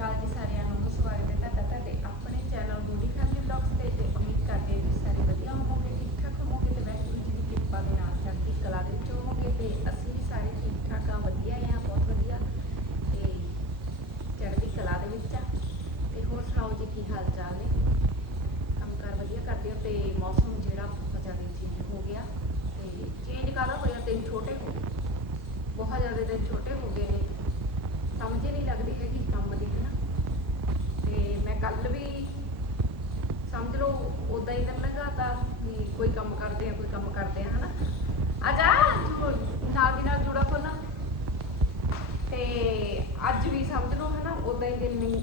God is ਦਾ ਇਧਰ ਲਗਾਤਾ ਵੀ ਕੋਈ ਕੰਮ ਕਰਦੇ ਆ, ਕੋਈ ਕੰਮ ਕਰਦੇ ਆ, ਹਨਾ? ਅੱਜ ਆ ਨਾਲ ਦੀ ਨਾਲ ਜੁੜਾ ਖੋਲਣਾ ਤੇ ਅੱਜ ਵੀ ਸਮਝ ਲਓ, ਹਨਾ ਉਦਾਂ ਹੀ ਦਿਨ ਨਹੀਂ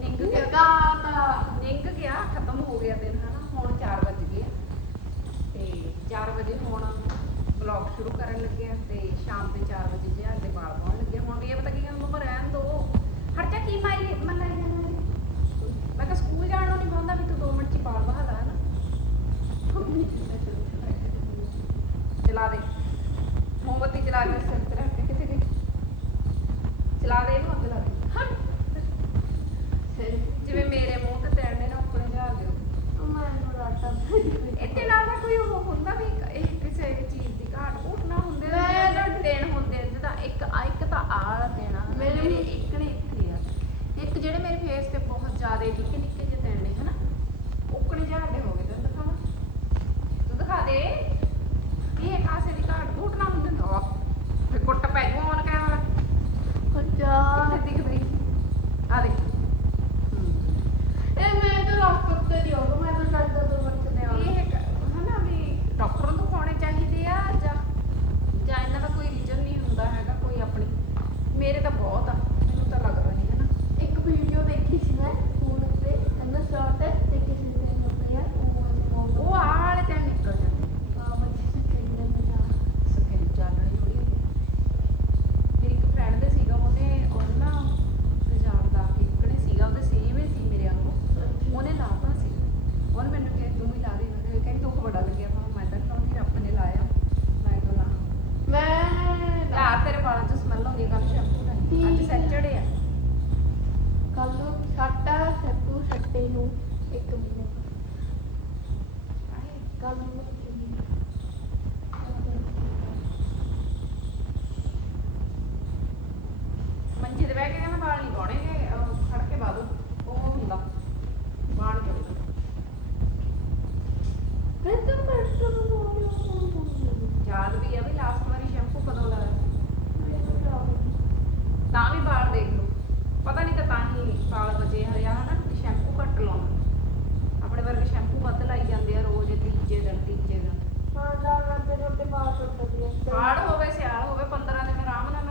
ਨਿੰਗ ਗਿਆ। ਤਾਂ ਨਿੰਗ ਗਿਆ, ਖਤਮ ਹੋ ਗਿਆ ਦਿਨ, ਹਨਾ? ਹੁਣ 4 ਵਜ ਗਏ ਤੇ 4 ਵਜੇ ਹੁਣ ਵਲੌਗ ਸ਼ੁਰੂ ਕਰਨ ਲੱਗੇ ਆ ਤੇ ਸ਼ਾਮ ਦੇ 4 ਵਜੇ जला दे मोमबत्ती जला दे संतरा किथे गई जला दे ਇਹਨੂੰ ਅੱਗ ਲਾ ਦੇ ਜਿਵੇਂ ਮੇਰੇ ਮੂੰਹ ਤੇ ਤੈਰਨੇ ਨਾ ਉੱਪਰ ਜਾ ਦਿਓ ਮੈਨੂੰ ਰਾਤਾ ਇੱਥੇ ਨਾ ਕੋਈ ਉਹ ਹੁੰਦਾ ਵੀ ਇਹ ਕਿਸੇ ਚੀਜ਼ ਦੀ ਘਾਟ। ਉਹ ਨਾ ਹੁੰਦੇ ਨਾ ਦੇਣ ਹੁੰਦੇ ਜਿਹਦਾ ਇੱਕ ਇੱਕ ਤਾਂ ਆ। ਦੇਣਾ ਮੇਰੇ ਇੱਕ ਨੇ ਇੱਥੇ ਆ। ਇੱਕ ਜਿਹੜੇ ਮੇਰੇ ਫੇਸ ਤੇ ਬਹੁਤ ਜ਼ਿਆਦਾ ਅੱਜ ਸੈਚਰਡੇ ਆ। ਕੱਲ ਨੂੰ ਸਾਡਾ ਸੱਪੂ ਸੱਟੇ ਨੂੰ ਇੱਕ ਮਹੀਨੇ। ਕੱਲ ਨੂੰ ਪਤਾ ਨਹੀਂ ਕਿ ਤਾਂ ਹੀ ਸਾਲ ਬਚੇ ਹਰਿਆ ਹਨਾ ਸ਼ੈਂਪੂ ਘੱਟ ਲਾਉਣਾ। ਆਪਣੇ ਵਰਗੇ ਸ਼ੈਂਪੂ ਵੱਧ ਲਾਈ ਜਾਂਦੇ ਆ ਰੋਜ਼ ਤੀਜੇ ਦਿਨ ਤੀਜੇ ਦਿਨ। ਹਾਂ ਲਾਉਣ ਨਾਲ ਤੇ ਸਿਆਲ ਹੋਵੇ 15 ਦਿਨ ਆਰਾਮ ਨਾਲ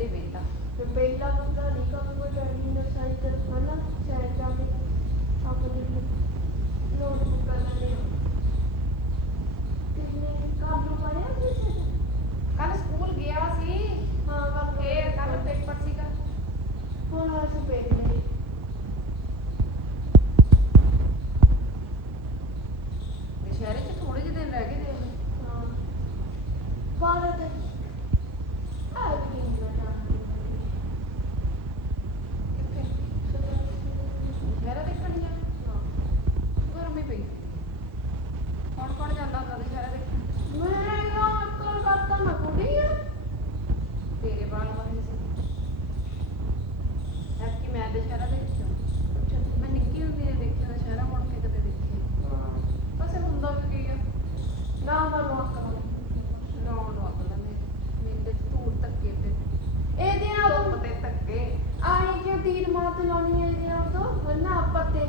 ਤੇ ਬੇਟਾ ਪਹਿला ਬੰਦਾ ਨਿਕਲ ਕੋ ਚੜ੍ਹਨੀ ਦਾ ਸਾਈਕਲ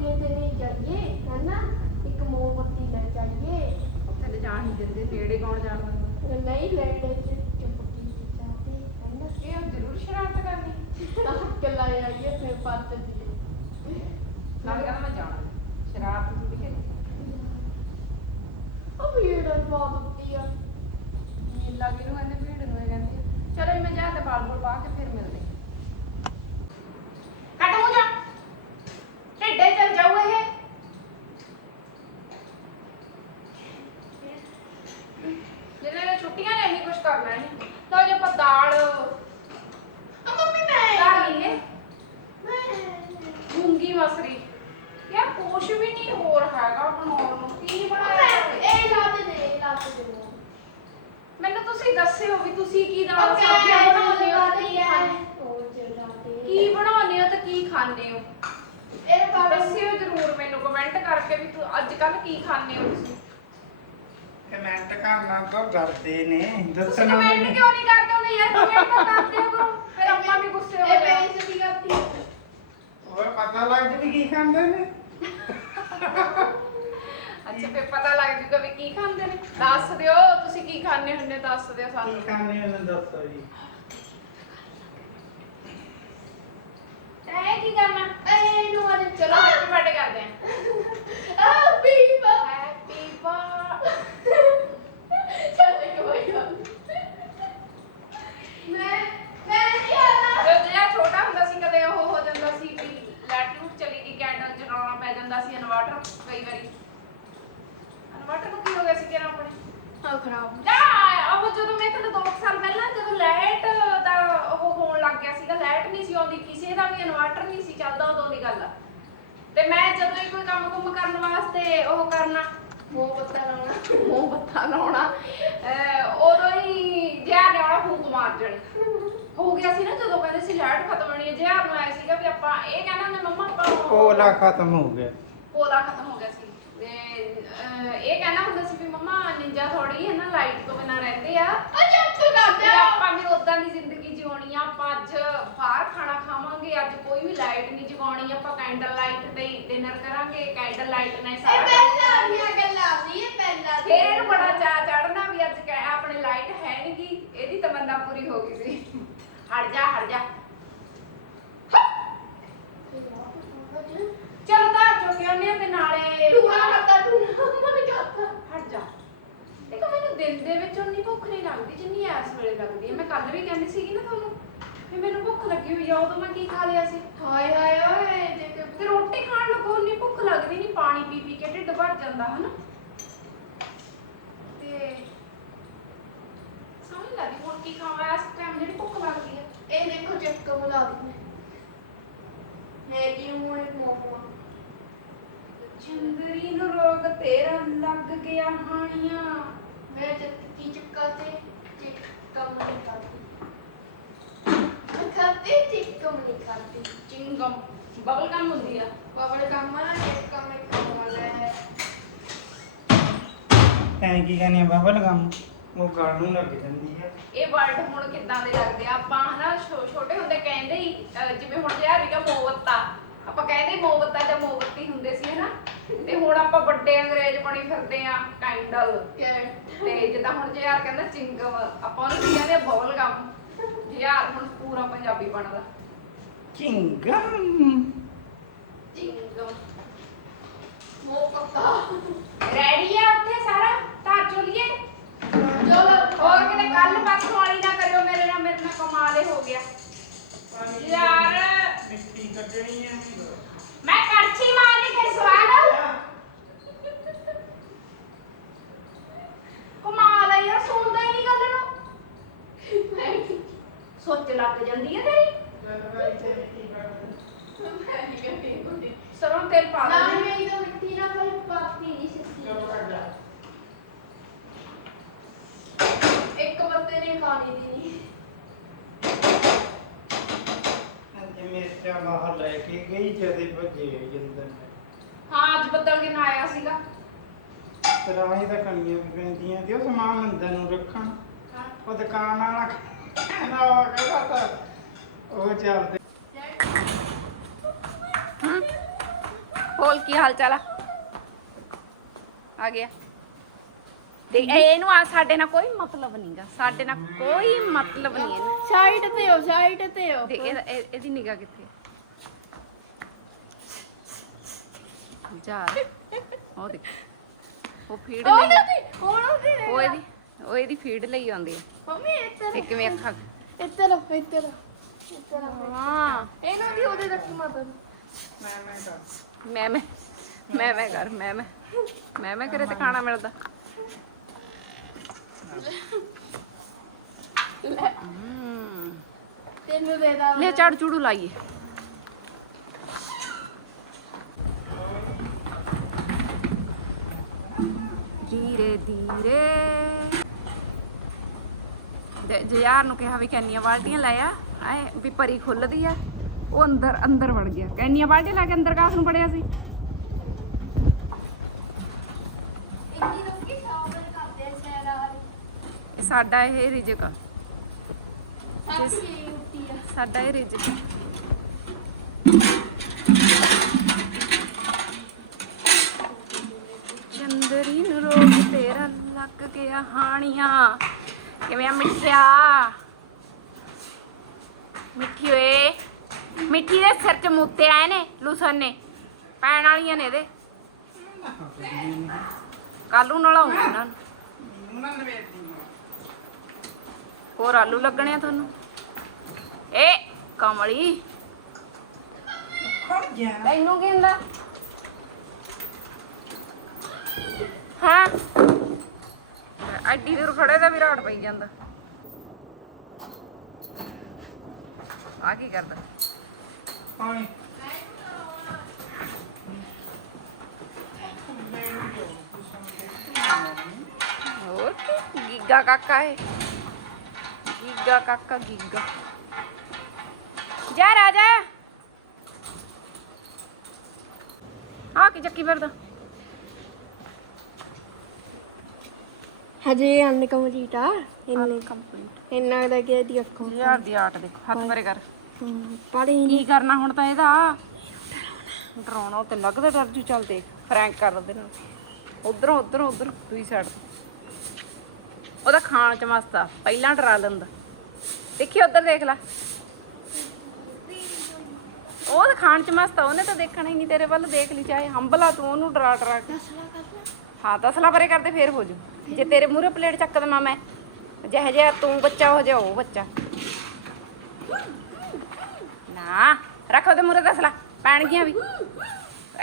ਦੁਨੀਆ ਤੇ ਨਹੀਂ ਜਾਈਏ ਹਨਾ? ਇੱਕ ਮੋਮਬੱਤੀ ਲੈ ਜਾਈਏ। ਉੱਥੇ ਜਾਣ ਨਹੀਂ ਦਿੰਦੇ ਨੇੜੇ ਕੌਣ ਜਾਣਦਾ? ਨਹੀਂ ਲੈਂਦੇ ਚੁੱਪ ਕੀਤੀ ਚਾਹਤੇ ਹਨਾ? ਇਹ ਉਹ ਜ਼ਰੂਰ ਸ਼ਰਾਰਤ ਕਰਨੀ। ਤਾਂ ਕੱਲਾ ਆਈਏ ਫਿਰ ਪੱਤ ਜੀ ਨਾਲ ਮੈਂ ਜਾਣਾ। ਨੀ। ਸ਼ਰਾਬ ਕਿ ਉਹ ਵੀਰ ਬਹੁਤ ਹੁੰਦੀ ਆ। ਮੇਲਾ ਕਿਹਨੂੰ ਕਹਿੰਦੇ ਭੀੜ ਨੂੰ ਇਹ ਕਹਿੰਦੇ ਚਲੋ ਮੈਂ ਜਾ ਬਾਲਪੁਰ ਪਾ ਕੇ ਕਰਨਾ ਹੈ ਤਾਂ ਜੇ ਆਪਾਂ ਦਾਲ ਆ ਮੰਮੀ ਮੈਂ ਧਰ ਲਈਏ। ਮੈਂ ਮੂੰਗੀ ਮਸਰੀ। ਯਾਰ ਕੁਛ ਵੀ ਨਹੀਂ ਹੋਰ ਹੈਗਾ ਬਣਾਉਣ ਨੂੰ। ਕੀ ਬਣਾਇਆ ਹੋਵੇ? ਇਹ ਲਾਤੇ ਦੇ ਇਹ ਲਾਤੇ ਦੇ। ਮੈਨੂੰ ਤੁਸੀਂ ਦੱਸਿਓ ਵੀ ਤੁਸੀਂ ਕੀ ਦਾਲ ਓਕੇ ਸਬਜ਼ੀਆਂ ਬਣਾਉਂਦੇ ਹੋ ਲਾਤੇ ਕੀ ਹੈ? ਖਾਂਦੇ- ਉਹ ਚਲਾਤੇ ਕੀ ਬਣਾਉਂਦੇ ਹੋ ਤੇ ਕੀ ਖਾਂਦੇ ਹੋ? ਇਹ ਕਾਵੇ ਦੱਸਿਓ ਜਰੂਰ ਮੈਨੂੰ ਕਮੈਂਟ ਕਰਕੇ ਵੀ ਤੂੰ ਅੱਜ ਕੱਲ ਕੀ ਖਾਂਦੇ ਹੋ ਤੁਸੀਂ? ਕਮੈਂਟ ਕਰਨਾ ਤੋਂ ਡਰਦੇ ਨੇ ਤੁਸੀਂ ਦੱਸਣਾ ਕਮੈਂਟ ਮੈਨੂੰ। ਕਿਉਂ ਨਹੀਂ ਕਰਦੇ ਹੋ ਯਾਰ ਕਮੈਂਟ ਤਾਂ ਕਰਦੇ ਹੋ ਫਿਰ ਆਪਾਂ ਵੀ ਗੁੱਸੇ ਹੋ ਇਹ ਜਾਣਾ ਬੇਇੱਜ਼ਤੀ ਕਰਤੀ ਹੋਰ ਪਤਾ ਲੱਗ ਜੂ ਵੀ ਕੀ ਖਾਂਦੇ ਨੇ ਅੱਛਾ ਫਿਰ ਪਤਾ ਲੱਗ ਜੂਗਾ ਵੀ ਕੀ ਖਾਂਦੇ ਨੇ ਦੱਸ ਦਿਓ ਤੁਸੀਂ ਕੀ ਖਾਂਦੇ ਹੁੰਦੇ ਦੱਸ ਦਿਓ ਕੀ ਸਾਨੂੰ ਖਾਂਦੇ ਹੋ ਮੈਨੂੰ ਦੱਸੋ ਜੀ ਤੈਂ ਕੀ ਕਰਨਾ ਇਹ ਨੂੰ ਅੱਜ ਚਲੋ ਹੈਪੀ ਬਰਥਡੇ ਕਰਦੇ ਹਾਂ ਆ ਬੀਬਾ ਹੈਪੀ ਬਰਥਡੇ ਚੱਲ ਕੇ ਬੈਠਾ ਮੈਂ ਮੈਂ ਨਹੀਂ ਆਣਾ ਜਦੋਂ ਜਿਹੜਾ ਛੋਟਾ ਹੁੰਦਾ ਸੀ ਕਦੇ ਉਹ ਹੋ ਜਾਂਦਾ ਸੀ ਵੀ ਲੈਟ ਲੂਟ ਚਲੀ ਗਈ ਕੈਂਡਲ ਜਗਾਉਣਾ ਪੈ ਜਾਂਦਾ ਸੀ ਇਨਵਰਟਰ ਕਈ ਵਾਰੀ ਇਨਵਰਟਰ ਨੂੰ ਕੀ ਹੋ ਗਿਆ ਸੀ ਕਿਹੜਾ ਆਪਣੇ ਆ ਖਰਾਬ ਜਾ ਉਹ ਜਦੋਂ ਮੈਂ ਤੈਨੂੰ 2 ਸਾਲ ਪਹਿਲਾਂ ਜਦੋਂ ਲਾਈਟ ਦਾ ਉਹ ਹੋਣ ਲੱਗ ਗਿਆ ਸੀਗਾ ਲਾਈਟ ਨਹੀਂ ਸੀ ਆਉਂਦੀ ਕਿਸੇ ਦਾ ਵੀ ਇਨਵਰਟਰ ਨਹੀਂ ਸੀ ਚੱਲਦਾ ਉਦੋਂ ਦੀ ਗੱਲ। ਆ ਤੇ ਮੈਂ ਜਦੋਂ ਹੀ ਕੋਈ ਕੰਮ ਕੁੰਮ ਕਰਨ ਵਾਸਤੇ ਉਹ ਕਰਨਾ ਉਹ ਪਤਾ ਲਾਉਣਾ ਮੂੰਹ ਬੱਤਾ ਲਾਉਣਾ ਅਹ ਉਦੋਂ ਹੀ ਜਿਹਾ ਨੇ ਆਉਣਾ ਫੂਕ ਮਾਰ ਜਣੀ ਹੋ ਗਿਆ ਸੀ ਨਾ ਜਦੋਂ ਕਹਿੰਦੇ ਸੀ ਲਾਈਟ ਖਤਮ ਹੋਣੀ ਹੈ ਜਿਹਾ ਨੂੰ ਆਇਆ ਸੀਗਾ ਵੀ ਆਪਾਂ ਇਹ ਕਹਿੰਦਾ ਹੁੰਦੇ ਮੰਮਾ ਆਪਾਂ ਕੋਲਾ ਖਤਮ ਹੋ ਗਿਆ। ਕੋਲਾ ਖਤਮ ਹੋ ਗਿਆ ਸੀ ਅਹ, ਇਹ ਕਹਿੰਦਾ ਹੁੰਦਾ ਸੀ ਵੀ ਮੰਮਾ ਨਿੰਜਾ ਥੋੜੀ ਹੈ ਨਾ ਲਾਈਟ ਤੋਂ ਬਿਨਾ ਰਹਿੰਦੇ ਆ। ਚੁੱਪ ਕਰ ਤੇ ਜਾ ਆਪਾਂ ਵੀ ਉਦਾਂ ਦੀ ਜ਼ਿੰਦਗੀ ਜਿਉਣੀ ਆ ਆਪਾਂ ਅੱਜ ਬਾਹਰ ਖਾਣਾ ਖਾਵਾਂਗੇ ਅੱਜ ਕੋਈ ਵੀ ਲਾਈਟ ਨਹੀਂ ਜਗਾਉਣੀ ਆਪਾਂ ਕੈਂਡਲ ਲਾਈਟ ਤੇ ਹੀ ਡਿਨਰ ਕਰਾਂਗੇ ਕੈਂਡਲ ਲਾਈਟ ਨਾਲ ਹੀ ਇਹ ਸਾਰਾ ਕੰਮ ਪਹਿਲਾਂ ਕਰਾਂਗੇ। ਦੀਆਂ ਗੱਲਾਂ ਸੀ ਇਹ ਪਹਿਲਾਂ ਫਿਰ ਇਹਨੂੰ ਬੜਾ ਚਾਅ ਚੜਨਾ ਵੀ ਅੱਜ ਕੈ- ਆਪਣੇ ਲਾਈਟ ਹੈ ਨਹੀਂ ਗੀ ਇਹਦੀ ਤਮੰਨਾ ਪੂਰੀ ਹੋ ਗਈ ਸੀ। ਹਟ ਜਾ ਹਟ ਜਾ? ਚਲ ਤਾਂ ਚੁੱਕੇ ਉਹਨੇ ਤੇ ਨਾਲੇ ਟੂਣਾ ਕਰਤਾ ਟੂਣਾ ਮਨ ਕਰਤਾ ਹਟ ਜਾ। ਦੇਖੋ ਮੈਨੂੰ ਦਿਨ ਦੇ ਵਿੱਚ ਉਨੀ ਭੁੱਖ ਨਹੀਂ ਲੱਗਦੀ ਜਿੰਨੀ ਇਸ ਵੇਲੇ ਲੱਗਦੀ ਹੈ। ਮੈਂ ਕੱਲ ਵੀ ਕਹਿੰਦੀ ਸੀਗੀ ਨਾ ਤੁਹਾਨੂੰ ਵੀ ਮੈਨੂੰ ਭੁੱਖ ਲੱਗੀ ਹੋਈ ਆ ਉਦੋਂ ਮੈਂ ਕੀ ਖਾ ਲਿਆ ਸੀ? ਹਾਏ ਹਾਏ ਓਏ ਦੇਖ ਤੇ ਰੋਟੀ ਖਾਣ ਲੱਗੋ ਉਨੀ ਭੁੱਖ ਲੱਗਦੀ ਨਹੀਂ ਪਾਣੀ ਪੀ ਪੀ ਕੇ ਢਿੱਡ ਭਰ ਜਾਂਦਾ ਹਨਾ? ਤੇ ਸਮਝ ਲੱਗਦੀ ਹੁਣ ਕੀ ਖਾਵਾਂ ਇਸ ਟਾਈਮ ਜਿਹੜੀ ਭੁੱਖ ਲੱਗਦੀ ਹੈ। ਇਹ ਦੇਖੋ ਚੱਕ ਬੁਲਾ ਦੀ ਹੈਗੀ ਹੁਣ ਮੋਮੋ ਚੰਦਰੀ ਨੂੰ ਰੋਗ ਤੇਰਾ ਲੱਗ ਗਿਆ ਹਾਣੀਆਂ। ਮੈਂ ਚੱਕੀ ਚੱਕਾ ਤੇ ਚਿੱਕਮ ਨਹੀਂ ਕਰਦੀ। ਮੈਂ ਖਾਤੀ ਚਿੱਕਮ ਨਹੀਂ ਕਰਦੀ। ਚਿੰਗਮ ਬਬਲ ਗਮ ਹੁੰਦੀ ਆ। ਬਾਬੜੇ ਕੰਮ ਨਾ ਚਿੱਕਮ ਇੱਕ ਕੰਮ ਵਾਲਾ ਹੈ। ਐਂ ਕੀ ਕਹਿੰਦੇ ਆ ਲਗਾਮ ਉਹ ਗਲ ਨੂੰ ਲੱਗ ਜਾਂਦੀ ਹੈ ਇਹ ਵਰਡ ਹੁਣ ਕਿੱਦਾਂ ਦੇ ਲੱਗਦੇ ਆ? ਆਪਾਂ ਹਨਾ ਛੋਟੇ ਹੁੰਦੇ ਕਹਿੰਦੇ ਹੀ ਜਿਵੇਂ ਹੁਣ ਜਿਹਾ ਵੀਗਾ ਮੋਵੱਤਾ ਆਪਾਂ ਕਹਿੰਦੇ ਹੀ ਮੋਵੱਤਾ ਜਾਂ ਮੋਵੱਤੀ ਹੁੰਦੇ ਸੀ ਹਨਾ? ਤੇ ਹੁਣ ਆਪਾਂ ਵੱਡੇ ਅੰਗਰੇਜ਼ ਬਣੀ ਫਿਰਦੇ ਆ ਕਾਈਂਡਲ ਤੇ ਜਿੱਦਾਂ ਹੁਣ ਜਿਹਾ ਕਹਿੰਦਾ ਚਿੰਗਮ ਆਪਾਂ ਉਹਨੂੰ ਕੀ ਕਹਿੰਦੇ ਬਬਲ ਗਮ ਜਿਹਾ ਹੁਣ ਪੂਰਾ ਪੰਜਾਬੀ ਬਣਦਾ। Chewing gum? Chewing gum. ਮੋ ਪੱਕਾ ਰੈਡੀ ਆ ਉੱਥੇ ਸਾਰਾ? ਧਾਰ ਚੋਲੀਏ? ਚਲੋ। ਹੋਰ ਕਿਤੇ ਕੱਲ ਪਰਸੋਂ ਵਾਲੀ ਨਾ ਕਰਿਓ ਮੇਰੇ ਨਾਲ ਮੇਰੇ ਨਾਲ ਕਮਾਲ ਹੀ ਹੋ ਗਿਆ। ਯਾਰ ਮਿੱਟੀ ਕੱਢਣੀ ਹੈ ਮੈਂ ਕੜਛੀ ਮਾਰਨੀ ਫਿਰ ਸਵਾਦ ਕਮਾਲ ਆ ਯਾਰ ਸੁਣਦਾ ਹੀ ਨਹੀਂ ਗੱਲ ਨੂੰ ਸੋਚ ਲੱਗ ਜਾਂਦੀ ਹੈ ਤੇਰੀ ਮੈਂ ਨਹੀਂ ਕਰਦੀ ਕੋਈ ਸਰੋਂ ਤੇਲ ਪਾ ਨਾ ਦੇ ਮੈਂ ਇਹਦਾ ਮਿੱਟੀ ਨਾ ਪਰ ਪਾਤੀ ਨਹੀਂ ਸਕਦੀ ਇੱਕ ਬੰਦੇ ਨੇ ਖਾਣੀ ਦੀ ਨਹੀਂ ਅੱਜ ਮਿਰਚਾਂ ਬਾਹਰ ਲੈ ਕੇ ਗਈ ਜਦੇ ਭੱਜੇ ਜਿੰਦਰ ਹਾਂ ਅੱਜ ਬੱਦਲ ਕਿੰਨਾ ਆਇਆ ਸੀਗਾ ਤਰਾਹੀ ਤਾਂ ਕਣੀਆਂ ਵੀ ਪੈਂਦੀਆਂ ਤੇ ਉਹ ਸਮਾਨ ਅੰਦਰ ਨੂੰ ਰੱਖਣ। ਉਹ ਦੁਕਾਨ ਵਾਲਾ ਕਹਿੰਦਾ ਉਹ ਕਹਿੰਦਾ ਤਾਂ ਉਹ ਚੱਲਦੇ। ਹੋਲ ਕੀ ਹਾਲ ਚਾਲ ਆ? ਆ ਗਿਆ। ਦੇਖ ਇਹ- ਇਹਨੂੰ ਆ ਸਾਡੇ ਨਾਲ ਕੋਈ ਮਤਲਬ ਨਹੀਂਗਾ ਸਾਡੇ ਨਾਲ ਕੋਈ ਮਤਲਬ ਨਹੀਂ ਇਹਨੂੰ। ਸਾਈਡ ਤੇ ਹੋ ਸਾਈਡ ਤੇ ਹੋ। ਦੇਖ ਇਹਦਾ- ਇਹ- ਇਹਦੀ ਨਿਗਾਹ ਕਿੱਥੇ ਜਾ। ਉਹ ਦੇਖ। ਉਹ ਫੀਡ ਉਹ ਲਈ। ਨਹੀਂ ਉਹ ਨਹੀਂ ਉਹ ਇਹਦੀ ਉਹ ਇਹਦੀ ਫੀਡ ਲਈ ਆਉਂਦੀ ਹੈ ਮੰਮੀ ਇੱਧਰ ਇਹ ਕਿਵੇਂ ਅੱਖਾਂ ਇੱਧਰ ਇੱਧਰ ਆ, ਇੱਧਰ। ਹਾਂ। ਇਹਨੂੰ ਵੀ ਉਹਦੇ ਮਾਤਾ ਨੂੰ ਮੈਂ ਮੈਂ ਕਰ। ਮੈਂ ਮੈਂ ਮੈਂ ਮੈਂ ਕਰ ਮੈਂ ਮੈਂ। ਮੈਂ ਮੈਂ ਕਰੇ ਤੇ ਖਾਣਾ ਮਿਲਦਾ। ਲੈ। ਤੈਨੂੰ ਦੇ ਦਾਂ। ਲੈ ਝਾੜੂ ਝੂੜੂ ਲਾਈਏ। ਧੀਰੇ ਧੀਰੇ। ਦੇ ਜਿਆਰ ਨੂੰ ਕਿਹਾ ਵੀ ਕੈਨੀਆਂ ਬਾਲਟੀਆਂ ਲੈ ਆ ਐ ਵੀ ਪਰੀ ਖੁੱਲਦੀ ਆ ਉਹ ਅੰਦਰ ਅੰਦਰ ਵੜ ਗਿਆ। ਕੈਨੀਆਂ ਬਾਲਟੀਆਂ ਲੈ ਕੇ ਅੰਦਰ ਕਾਸ ਨੂੰ ਵੜਿਆ ਸੀ? ਸਾਡਾ ਇਹ ਰਿਜਕ ਸਾਡਾ ਇਹ ਰਿਜਕ ਆ। ਚੰਦਰੀ ਨੂੰ ਰੋਗ ਤੇਰਾ ਹਾਣੀਆਂ। ਕਿਵੇਂ ਆ ਮਿੱਠਿਆ? ਮਿੱਠੀ ਓਏ। ਮਿੱਠੀ ਦੇ ਸਿਰ ਚ ਮੁੱਤੇ ਆਏ ਨੇ ਲੂਸਨ ਨੇ। ਪੈਣ ਵਾਲੀਆਂ ਨੇ ਇਹਦੇ। ਕੱਲ ਨੂੰ ਨਲਾਉਂਗਾ ਇਹਨਾਂ ਨੂੰ। ਹੋਰ ਆਲੂ ਲੱਗਣੇ ਆ ਤੁਹਾਨੂੰ? ਏ ਕਮਲੀ। ਤੈਨੂੰ ਕੀ ਹੁੰਦਾ? ਹਾਂ? ਐਡੀ ਦੂਰ ਖੜੇ ਦਾ ਵੀ ਰਾੜ ਪਈ ਜਾਂਦਾ। ਆ ਕੀ ਕਰਦਾ? ਪਾਣੀ। ਹੋਰ ਕੀ? ਗੀਗਾ ਕਾਕਾ ਹੈ ਗੀਗਾ ਕਾਕਾ ਗੀਗਾ। ਜਾ ਰਾਜਾ। ਆ ਕੀ ਚੱਕੀ ਫਿਰਦਾ? ਹਜੇ ਅੰਨ ਕੰਪਲੀਟ ਆ ਇੰਨੇ ਕੰਪਲੀਟ ਇੰਨਾ ਦਾ ਗਿਆ ਦੀ ਅੱਖੋਂ ਯਾਰ ਦੀ ਆਟ ਦੇਖੋ ਹੱਥ ਪਰੇ ਕਰ। ਪੜੀ ਕੀ ਕਰਨਾ ਹੁਣ ਤਾਂ ਇਹਦਾ? ਡਰਾਉਣਾ ਤੇ ਲੱਗਦਾ ਡਰ ਜੂ ਚੱਲ ਦੇਖ ਫਰੈਂਕ ਕਰ ਦੇ ਨਾਲ ਉਧਰੋਂ ਉਧਰੋਂ ਉਧਰ ਦੂਈ ਸਾਈਡ ਉਹਦਾ ਖਾਣ ਚ ਮਸਤ ਆ ਪਹਿਲਾਂ ਡਰਾ ਲੈਂਦਾ। ਦੇਖੀ ਉਧਰ ਦੇਖ ਲੈ। ਉਹ ਤਾਂ ਖਾਣ ਚ ਮਸਤ ਆ ਉਹਨੇ ਤਾਂ ਦੇਖਣਾ ਹੀ ਨਹੀਂ ਤੇਰੇ ਵੱਲ ਦੇਖ ਲਈ ਚਾਹੇ ਹੰਬਲਾ ਤੂੰ ਉਹਨੂੰ ਡਰਾ ਡਰਾ ਕੇ ਹਾਂ ਤਸਲਾ ਪਰੇ ਕਰਦੇ, ਫੇਰ ਹੋ ਜੂ। ਜੇ ਤੇਰੇ ਮੂਹਰੇ ਪਲੇਟ ਚੱਕ ਦੇਵਾਂ ਮੈਂ, ਜਿਹੇ ਜਿਹਾ ਤੂੰ ਬੱਚਾ ਹੋ ਜਾ ਉਹ ਬੱਚਾ। ਨਾ, ਰੱਖ ਉਹਦੇ ਮੂਰੇ ਤਸਲਾ ਪੈਣਗੀਆਂ ਵੀ।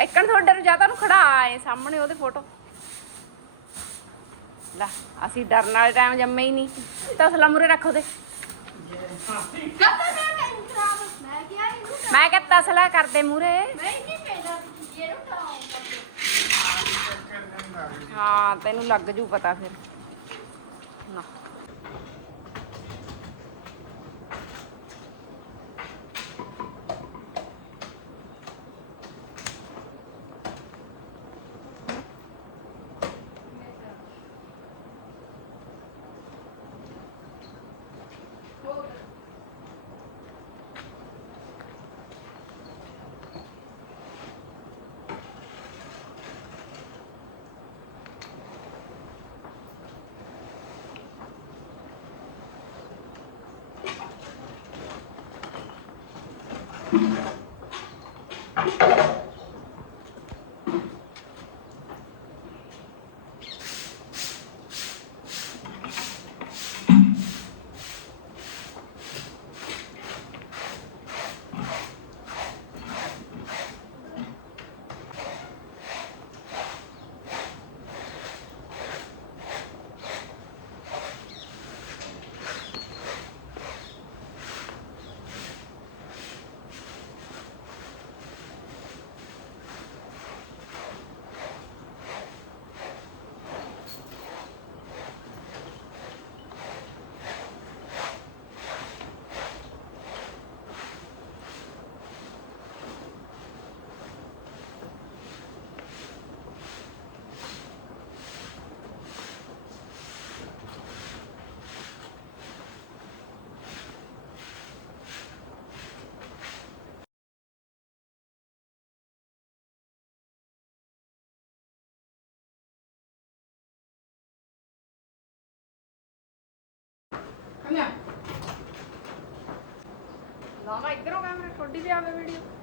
ਇੱਕਣ ਤੁਹਾਡੇ ਨੂੰ ਜ਼ਿਆਦਾ ਨੂੰ ਖੜਾ ਆਏ, ਸਾਹਮਣੇ ਉਹਦੇ ਫੋਟੋ। ਲੈ, ਅਸੀਂ ਡਰਨ ਵਾਲੇ ਟਾਈਮ ਜੰਮੇ ਹੀ ਨਹੀਂ ਤਸਲਾ ਮੂਹਰੇ ਰੱਖ ਉਹਦੇ। ਮੈਂ ਕਿਹਾ ਤਸਲਾ ਕਰਦੇ ਮੂਹਰੇ। ਮੈਂ ਨਹੀਂ ਪੈਦਾ ਇਹ ਰੁਕਾਉਂ ਹਾਂ ਤੈਨੂੰ ਲੱਗ ਜੂ ਪਤਾ ਫਿਰ। ਨਾ। ਹਨਾ ਲਾਵਾ ਇਧਰੋਂ ਕੈਮਰਾ ਥੋੜੀ ਵੀ ਆਵੇ ਵੀਡੀਓ।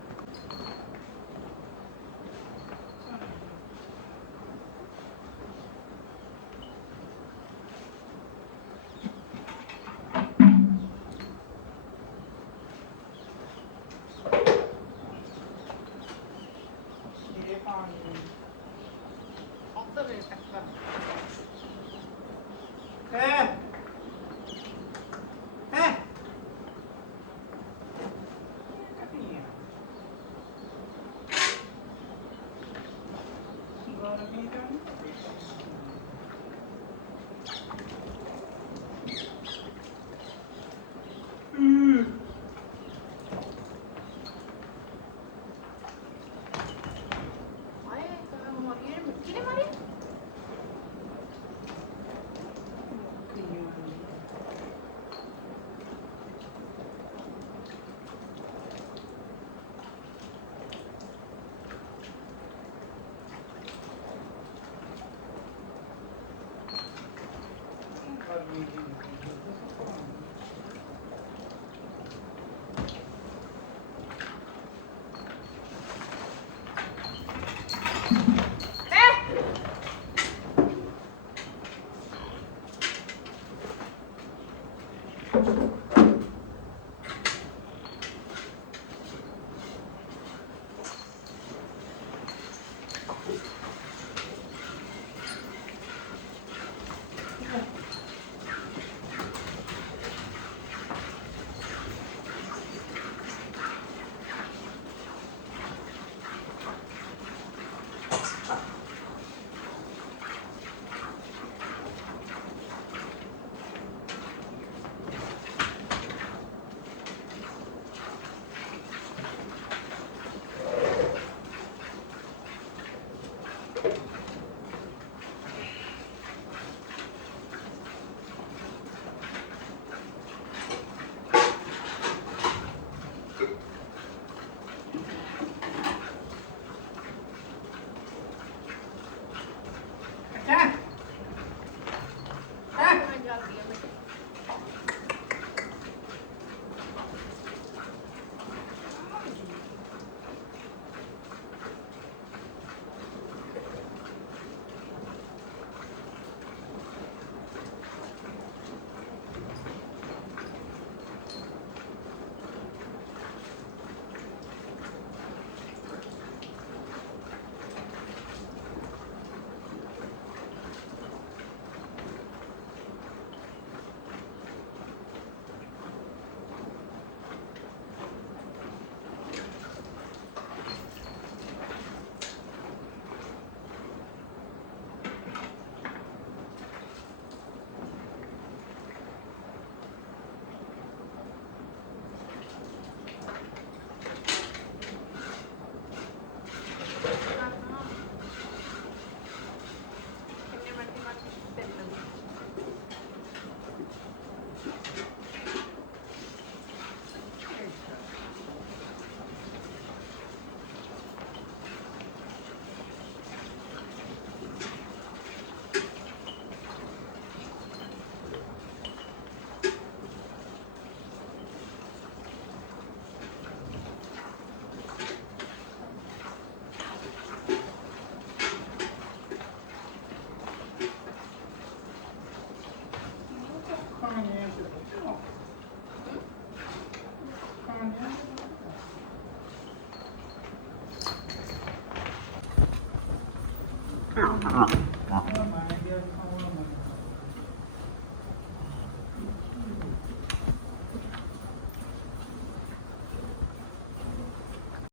ਹਾਂ